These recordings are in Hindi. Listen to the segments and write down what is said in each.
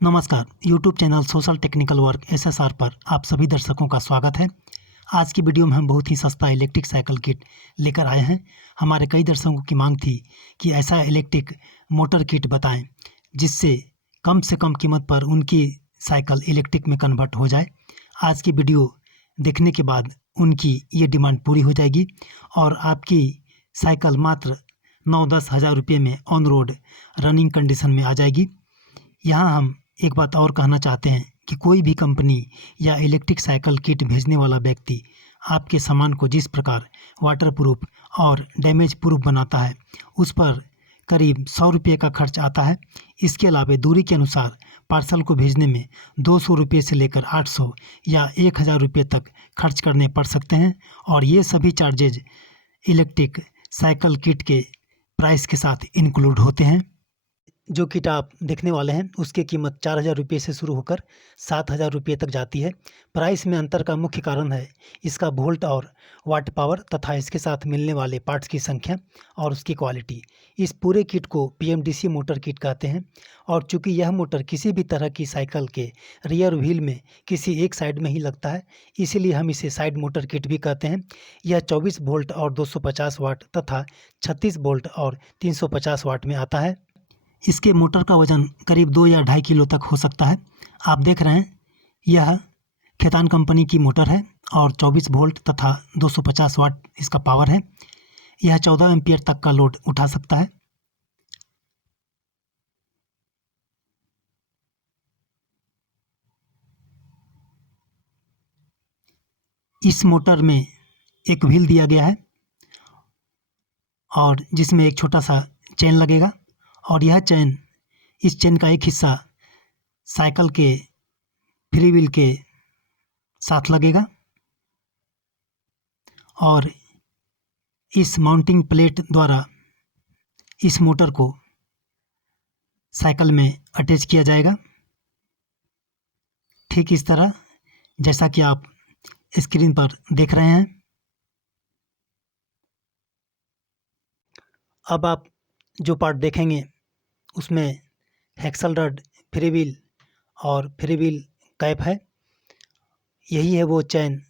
नमस्कार। YouTube channel social technical work SSR पर आप सभी दर्शकों का स्वागत है। आज की वीडियो में हम बहुत ही सस्ता इलेक्ट्रिक साइकिल किट लेकर आए हैं। हमारे कई दर्शकों की मांग थी कि ऐसा इलेक्ट्रिक मोटर किट बताएं जिससे कम से कम कीमत पर उनकी साइकिल इलेक्ट्रिक में कन्वर्ट हो जाए। आज की वीडियो देखने के बाद उनकी ये डिमांड पूरी हो जाएगी और आपकी साइकिल मात्र 9-10 हज़ार रुपये में ऑन रोड रनिंग कंडीशन में आ जाएगी। यहाँ हम एक बात और कहना चाहते हैं कि कोई भी कंपनी या इलेक्ट्रिक साइकिल किट भेजने वाला व्यक्ति आपके सामान को जिस प्रकार वाटर प्रूफ और डैमेज प्रूफ बनाता है उस पर करीब 100 रुपये का खर्च आता है। इसके अलावा दूरी के अनुसार पार्सल को भेजने में 200 रुपये से लेकर 800 या 1000 रुपये तक खर्च करने पड़ सकते हैं और ये सभी चार्जेज इलेक्ट्रिक साइकिल किट के प्राइस के साथ इंक्लूड होते हैं। जो किट आप देखने वाले हैं उसकी कीमत 4000 रुपये से शुरू होकर 7000 रुपये तक जाती है। प्राइस में अंतर का मुख्य कारण है इसका वोल्ट और वाट पावर तथा इसके साथ मिलने वाले पार्ट्स की संख्या और उसकी क्वालिटी। इस पूरे किट को PMDC मोटर किट कहते हैं और चूँकि यह मोटर किसी भी तरह की साइकिल के रियर व्हील में किसी एक साइड में ही लगता है, इसीलिए हम इसे साइड मोटर किट भी कहते हैं। यह 24 वोल्ट और 250 वाट तथा 36 वोल्ट और 350 वाट में आता है। इसके मोटर का वज़न करीब 2 या 2.5 किलो तक हो सकता है। आप देख रहे हैं यह खेतान कंपनी की मोटर है और 24 वोल्ट तथा 250 वाट इसका पावर है। यह 14 एम्पीयर तक का लोड उठा सकता है। इस मोटर में एक व्हील दिया गया है और जिसमें एक छोटा सा चेन लगेगा और यह चेन इस चेन का एक हिस्सा साइकिल के फ्री व्हील के साथ लगेगा और इस माउंटिंग प्लेट द्वारा इस मोटर को साइकिल में अटैच किया जाएगा, ठीक इस तरह जैसा कि आप स्क्रीन पर देख रहे हैं। अब आप जो पार्ट देखेंगे उसमें हेक्सल रड, फ्री व्हील और फ्री व्हील कैप है। यही है वो चैन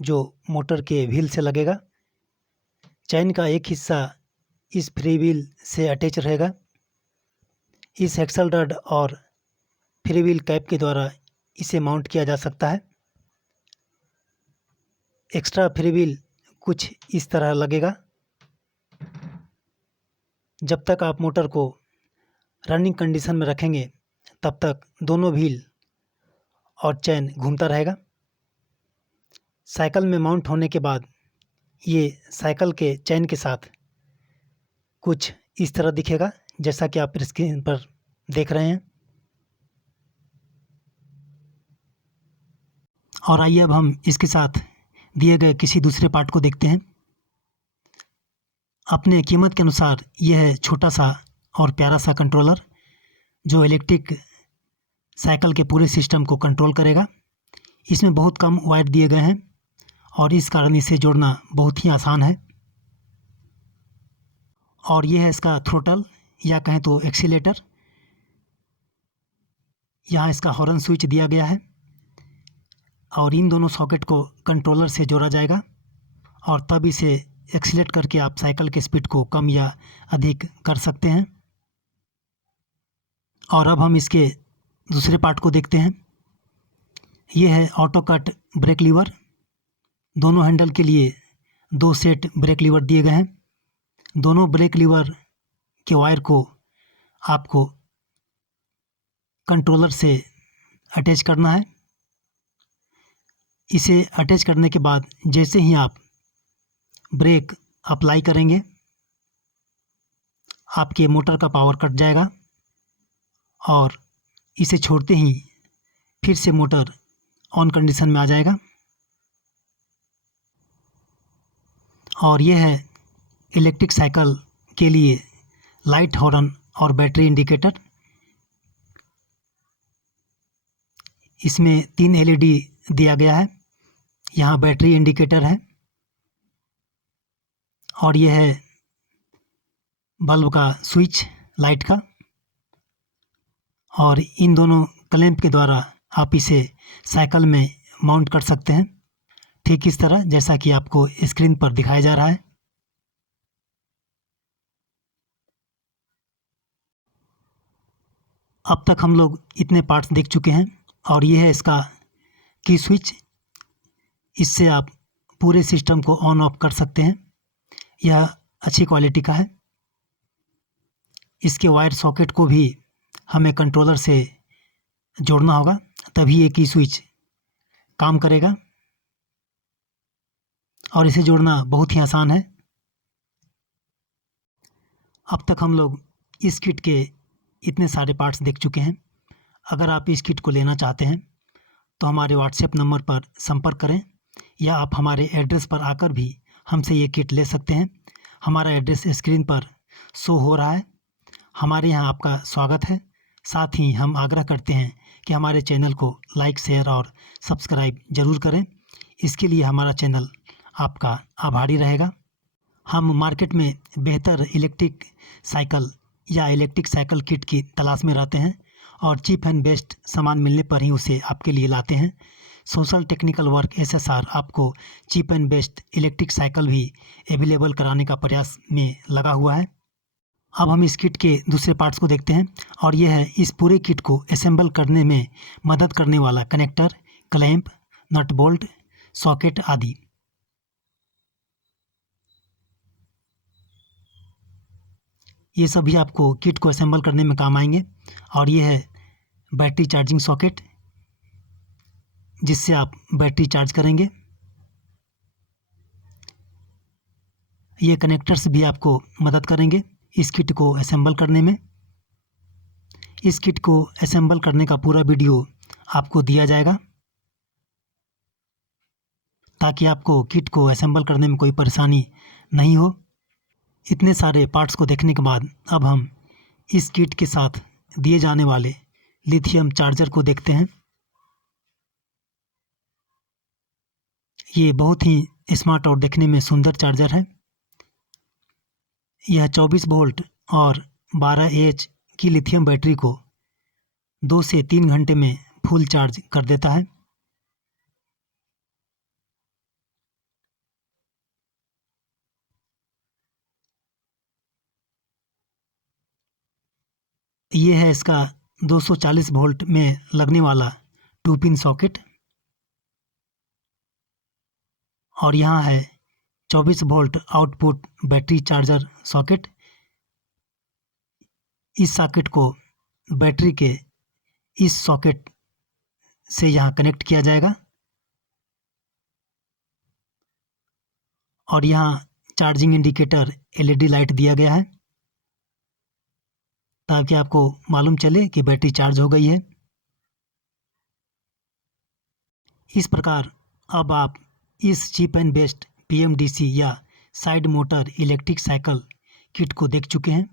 जो मोटर के व्हील से लगेगा। चैन का एक हिस्सा इस फ्री व्हील से अटैच रहेगा। इस हेक्सल रड और फ्री व्हील कैप के द्वारा इसे माउंट किया जा सकता है। एक्स्ट्रा फ्री व्हील कुछ इस तरह लगेगा। जब तक आप मोटर को रनिंग कंडीशन में रखेंगे तब तक दोनों व्हील और चैन घूमता रहेगा। साइकिल में माउंट होने के बाद ये साइकिल के चैन के साथ कुछ इस तरह दिखेगा जैसा कि आप स्क्रीन पर देख रहे हैं। और आइए अब हम इसके साथ दिए गए किसी दूसरे पार्ट को देखते हैं। अपने कीमत के अनुसार यह है छोटा सा और प्यारा सा कंट्रोलर जो इलेक्ट्रिक साइकिल के पूरे सिस्टम को कंट्रोल करेगा। इसमें बहुत कम वायर दिए गए हैं और इस कारण इसे जोड़ना बहुत ही आसान है। और यह है इसका थ्रोटल या कहें तो एक्सीलेटर। यहाँ इसका हॉर्न स्विच दिया गया है और इन दोनों सॉकेट को कंट्रोलर से जोड़ा जाएगा और तब इसे एक्सीलेट करके आप साइकिल के स्पीड को कम या अधिक कर सकते हैं। और अब हम इसके दूसरे पार्ट को देखते हैं। ये है ऑटो कट ब्रेक लीवर। दोनों हैंडल के लिए 2 सेट ब्रेक लीवर दिए गए हैं। दोनों ब्रेक लीवर के वायर को आपको कंट्रोलर से अटैच करना है। इसे अटैच करने के बाद जैसे ही आप ब्रेक अप्लाई करेंगे आपके मोटर का पावर कट जाएगा और इसे छोड़ते ही फिर से मोटर ऑन कंडीशन में आ जाएगा। और यह है इलेक्ट्रिक साइकिल के लिए लाइट हॉर्न और बैटरी इंडिकेटर। इसमें 3 LED दिया गया है। यहाँ बैटरी इंडिकेटर है और यह है बल्ब का स्विच लाइट का। और इन दोनों क्लैंप के द्वारा आप इसे साइकिल में माउंट कर सकते हैं, ठीक इस तरह जैसा कि आपको स्क्रीन पर दिखाया जा रहा है। अब तक हम लोग इतने पार्ट्स देख चुके हैं और ये है इसका की स्विच। इससे आप पूरे सिस्टम को ऑन ऑफ कर सकते हैं। यह अच्छी क्वालिटी का है। इसके वायर सॉकेट को भी हमें कंट्रोलर से जोड़ना होगा, तभी ये की स्विच काम करेगा और इसे जोड़ना बहुत ही आसान है। अब तक हम लोग इस किट के इतने सारे पार्ट्स देख चुके हैं। अगर आप इस किट को लेना चाहते हैं तो हमारे व्हाट्सएप नंबर पर संपर्क करें या आप हमारे एड्रेस पर आकर भी हमसे ये किट ले सकते हैं। हमारा एड्रेस स्क्रीन पर शो हो रहा है। हमारे यहाँ आपका स्वागत है। साथ ही हम आग्रह करते हैं कि हमारे चैनल को लाइक, शेयर और सब्सक्राइब ज़रूर करें। इसके लिए हमारा चैनल आपका आभारी रहेगा। हम मार्केट में बेहतर इलेक्ट्रिक साइकिल या इलेक्ट्रिक साइकिल किट की तलाश में रहते हैं और चीप एंड बेस्ट सामान मिलने पर ही उसे आपके लिए लाते हैं। सोशल टेक्निकल वर्क SSR आपको cheap and best electric cycle भी अवेलेबल कराने का प्रयास में लगा हुआ है। अब हम इस किट के दूसरे पार्ट्स को देखते हैं और यह है इस पूरे किट को असेंबल करने में मदद करने वाला connector, clamp, nut bolt, socket आदि। ये सभी आपको किट को असेंबल करने में काम आएंगे। और ये है बैटरी चार्जिंग सॉकेट, जिससे आप बैटरी चार्ज करेंगे। ये कनेक्टर्स भी आपको मदद करेंगे इस किट को असेंबल करने में। इस किट को असेंबल करने का पूरा वीडियो आपको दिया जाएगा ताकि आपको किट को असेंबल करने में कोई परेशानी नहीं हो। इतने सारे पार्ट्स को देखने के बाद अब हम इस किट के साथ दिए जाने वाले लिथियम चार्जर को देखते हैं। ये बहुत ही स्मार्ट और देखने में सुंदर चार्जर है। यह 24 वोल्ट और 12 AH की लिथियम बैटरी को 2 से 3 घंटे में फुल चार्ज कर देता है। ये है इसका 240 वोल्ट में लगने वाला 2 पिन सॉकेट और यहाँ है 24 volt output battery charger socket. इस सॉकेट को बैटरी के इस सॉकेट से यहाँ कनेक्ट किया जाएगा और यहाँ चार्जिंग इंडिकेटर LED लाइट दिया गया है ताकि आपको मालूम चले कि बैटरी चार्ज हो गई है। इस प्रकार अब आप इस चीप एंड बेस्ट PMDC या side motor electric cycle kit को देख चुके हैं।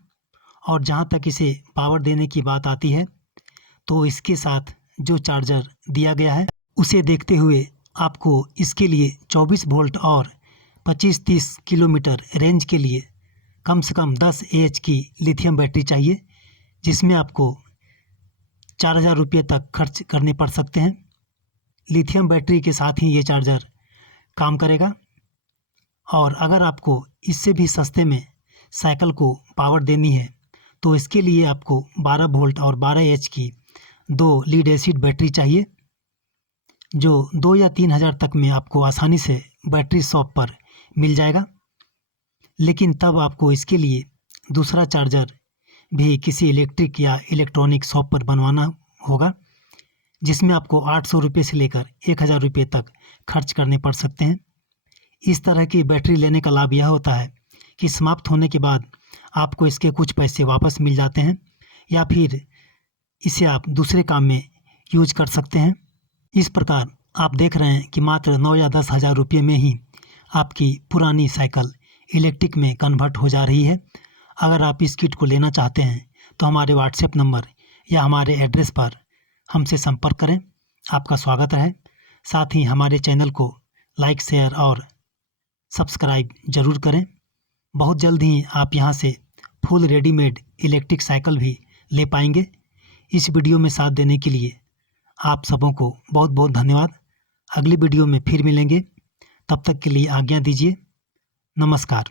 और जहाँ तक इसे पावर देने की बात आती है तो इसके साथ जो चार्जर दिया गया है उसे देखते हुए आपको इसके लिए 24 वोल्ट और 25-30 किलोमीटर रेंज के लिए कम से कम 10 AH की लिथियम बैटरी चाहिए, जिसमें आपको 4000 रुपये तक खर्च करने पड़ सकते हैं। लिथियम बैटरी के साथ ही ये चार्जर काम करेगा। और अगर आपको इससे भी सस्ते में साइकिल को पावर देनी है तो इसके लिए आपको 12 वोल्ट और 12 AH की 2 लीड एसिड बैटरी चाहिए, जो 2 या 3000 तक में आपको आसानी से बैटरी शॉप पर मिल जाएगा। लेकिन तब आपको इसके लिए दूसरा चार्जर भी किसी इलेक्ट्रिक या इलेक्ट्रॉनिक शॉप पर बनवाना होगा, जिसमें आपको 800 रुपये से लेकर 1000 रुपये तक खर्च करने पड़ सकते हैं। इस तरह की बैटरी लेने का लाभ यह होता है कि समाप्त होने के बाद आपको इसके कुछ पैसे वापस मिल जाते हैं या फिर इसे आप दूसरे काम में यूज कर सकते हैं। इस प्रकार आप देख रहे हैं कि मात्र 9 या 10 हज़ार रुपये में ही आपकी पुरानी साइकिल इलेक्ट्रिक में कन्वर्ट हो जा रही है। अगर आप इस किट को लेना चाहते हैं तो हमारे व्हाट्सएप नंबर या हमारे एड्रेस पर हमसे संपर्क करें। आपका स्वागत है। साथ ही हमारे चैनल को लाइक, शेयर और सब्सक्राइब ज़रूर करें। बहुत जल्द ही आप यहाँ से फुल रेडीमेड इलेक्ट्रिक साइकिल भी ले पाएंगे। इस वीडियो में साथ देने के लिए आप सबों को बहुत बहुत धन्यवाद। अगली वीडियो में फिर मिलेंगे, तब तक के लिए आज्ञा दीजिए। नमस्कार।